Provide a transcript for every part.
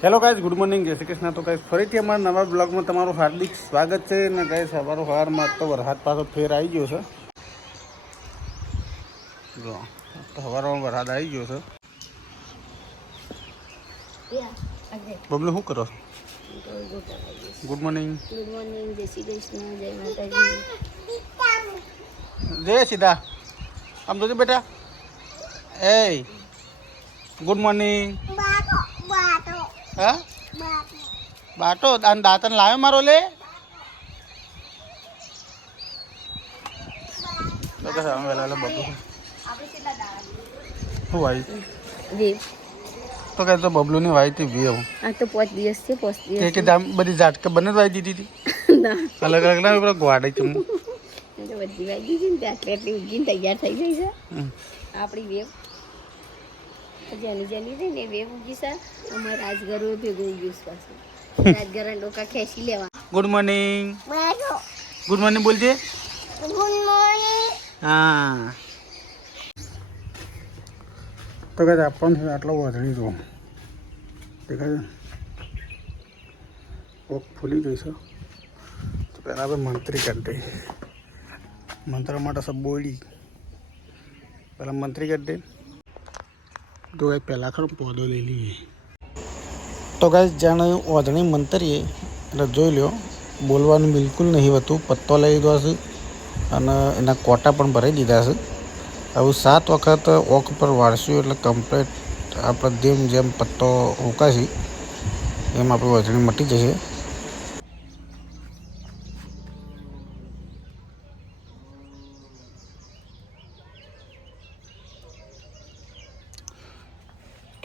Hello guys good morning જય શ્રી કૃષ્ણ. તો guys ફરીથી અમારા નવા બ્લોગમાં તમારું હાર્દિક સ્વાગત છે અને ગાઈઝ સવારો સવારમાં તો વરસાદ પાછો ફેર આવી ગયો છે. જો તો સવારમાં વરસાદ આવી ગયો છે. બબલું શું કરો ગુડ મોર્નિંગ ગુડ મોર્નિંગ જય શ્રી કૃષ્ણ જય માતાજી. જય સીધા. આમ જોજો બેટા. એ ગુડ મોર્નિંગ હા? બાટો અને દાંતન લાવ્યો મારો લે. તો કે તો કે તો બબલું ની વાઈ હતી વી આ તો પાંચ દિવસ છે પાંચ દિવસ કે બધી ઝાટકે બને વાઈ દીધી હતી? અલગ અલગ ના પેલા બધી ને ઉગીને તૈયાર થઈ ગઈ છે. આપણી વેવ. જેની જેની છે ને બે છે. અમારે રાજગરો ભેગું ઉગ્યું પાસે પાછું. રાજગરા ડોકા ખેંચી લેવા. ગુડ મોર્નિંગ ગુડ મોર્નિંગ બોલજે. હા. તો કહે આપણને આટલો વધડી દો દેખાય ઓક ફૂલી જઈશું તો પહેલાં આપણે મંત્રી કરી દઈએ. મંત્ર માટે સબ બોલી પહેલાં મંત્રી કરી દઈએ. તો ગાય પહેલાં ખરું પૌધો લઈ લઈએ. તો ગાય જાણે ઓધણી મંતરીએ એટલે જોઈ લ્યો. બોલવાનું બિલકુલ નહીં હોતું. પત્તો લઈ લીધો છે અને એના કોટા પણ ભરાઈ દીધા છે આવું સાત વખત ઓખ પર વાળશું એટલે કમ્પ્લેટ આપણે જેમ જેમ પત્તો રોકાશે એમ આપણી વજણી મટી જશે.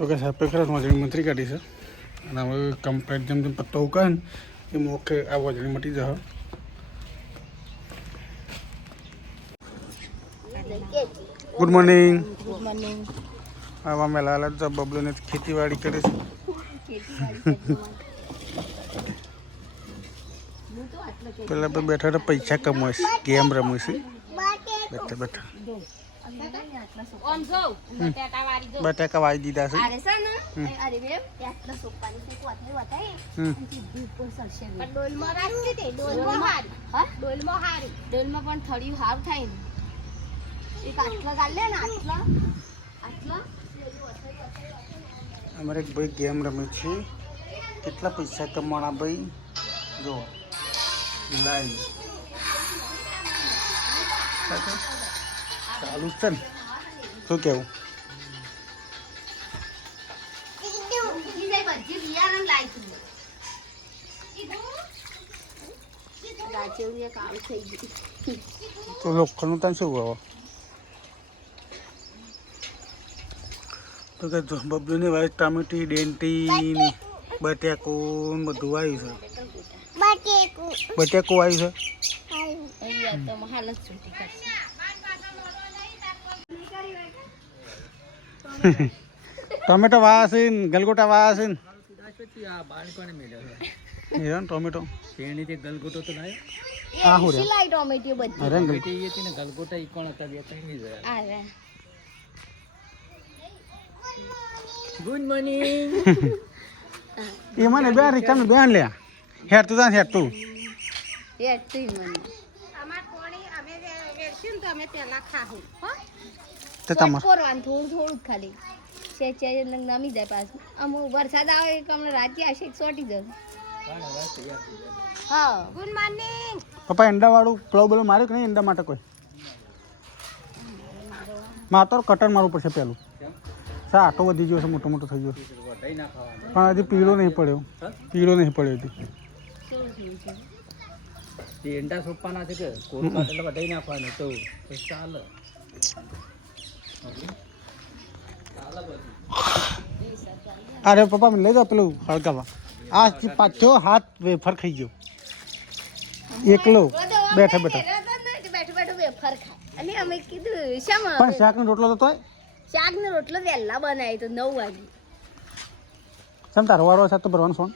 તો કે સાહેબ ખરા વજણી મંત્રી કાઢી છે. અને હવે કમ્પ્લેટ જેમ જેમ પત્તો ઉકાય ને એમ ઓકે આ વજણી મટી જશે. ગુડ મોર્નિંગ ગુડ મોર્નિંગ આવા મેલા હાલત તો બબલુને ખેતીવાડી કરે છે. પેલા તો બેઠા તો પૈસા કમાય છે ગેમ રમે છે. બેઠા બેઠા. ઓમ જો બટાટા વાળી જો બટાકા વાવી દીધા છે અમારે એક ભાઈ ગેમ રમે છે. કેટલા પૈસા કમાણા ભાઈ? જો લાઈન. ચાલુ જ છે ને શું કેવું રાજેવું એક આવું થઈ ગયું તો લોખંડનું તને શું હવે તો કે જો બબલુની વાઈટ ટામેટી ડેન્ટી ને બટાકો ને બધું આવ્યું છે બટાકો આવ્યું છે અહીંયા તો હાલત છૂટી કરશે ટોમેટો વાયા છે ને ગલગોટા વાયા છે ને એ રહ્યો ટોમેટો ગલગોટો તો ના આ હું રે સિલાઈ ટોમેટો બધી. અરે ગલ એ હતી ગલગોટા ઈ કોણ હતા બે ત્રણની આ રે ગુડ મોર્નિંગ એ મને બેન રીક્ષામાં બેન લે હેર તું તા હેર તું. એ તું મને. તે તમાર કોરવાનું થોડું થોડું જ ખાલી. છે છે નમી જાય પાછું. આમ વરસાદ આવે કે હમણાં રાતે આવશે ચોટી જશે હા. ગુડ મોર્નિંગ પપ્પા ઈંડા વાળું પ્લવ બલો માર્યું કે નહીં ઈંડા માટે કોઈ? મારે તો કટર મારવું પડશે પહેલું સા આટો વધી ગયો છે મોટો મોટો થઈ ગયો પણ હજી પીળો નહીં પડ્યો. પીળો નહીં પડ્યો હજી. એંડા સોપવાના છે કે? કોલકાત એટલે વધાઈ નાખવાનું તો તો ચાલે. અરે પપ્પા મને લઈ જાઓ પેલું હળગાવા આ પાછો હાથ વેફર ખાઈ ગયો. એકલો બેઠે બેઠા બેઠું. બેઠું વેફર અમે કીધું શામાં શાકનો રોટલો તો તોય? શાક ને રોટલો વહેલા બનાવી તો નવ વાગે ચમ તારો વારો છે તો ભરવાનો ફોન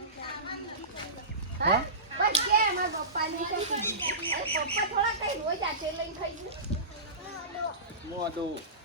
હા? બસ કે મારા પપ્પાને શું કીધું અરે પપ્પા થોડા કઈ રોજ આટે લઈને ખાઈ ગયું.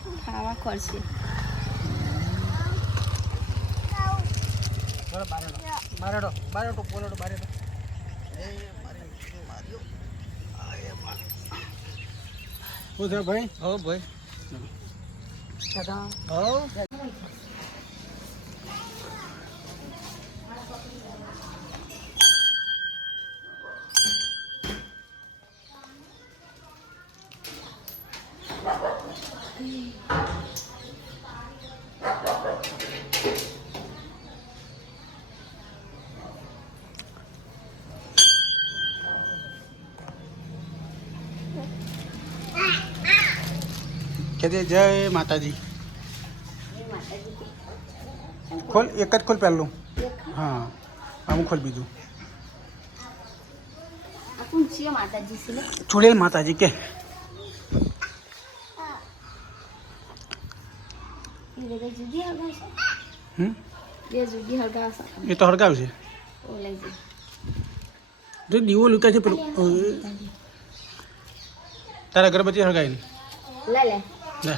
ખાવા ખોરશે થોડો બારેડો બારેડો બારેડો પોલેડો બારેડો. શું છે ભાઈ? હો ભાઈ. હો? કે જય માતાજી. ખોલ એક જ ખોલ પહેલું. હા આમ ખોલ બીજું. આ કોણ છે માતાજી છે? ને ચુડેલ માતાજી કે. એ તો હળગાવશે જો દીવો લુકા છે પેલું. તારા અગરબત્તી હળગાવીને. લે લે. લે.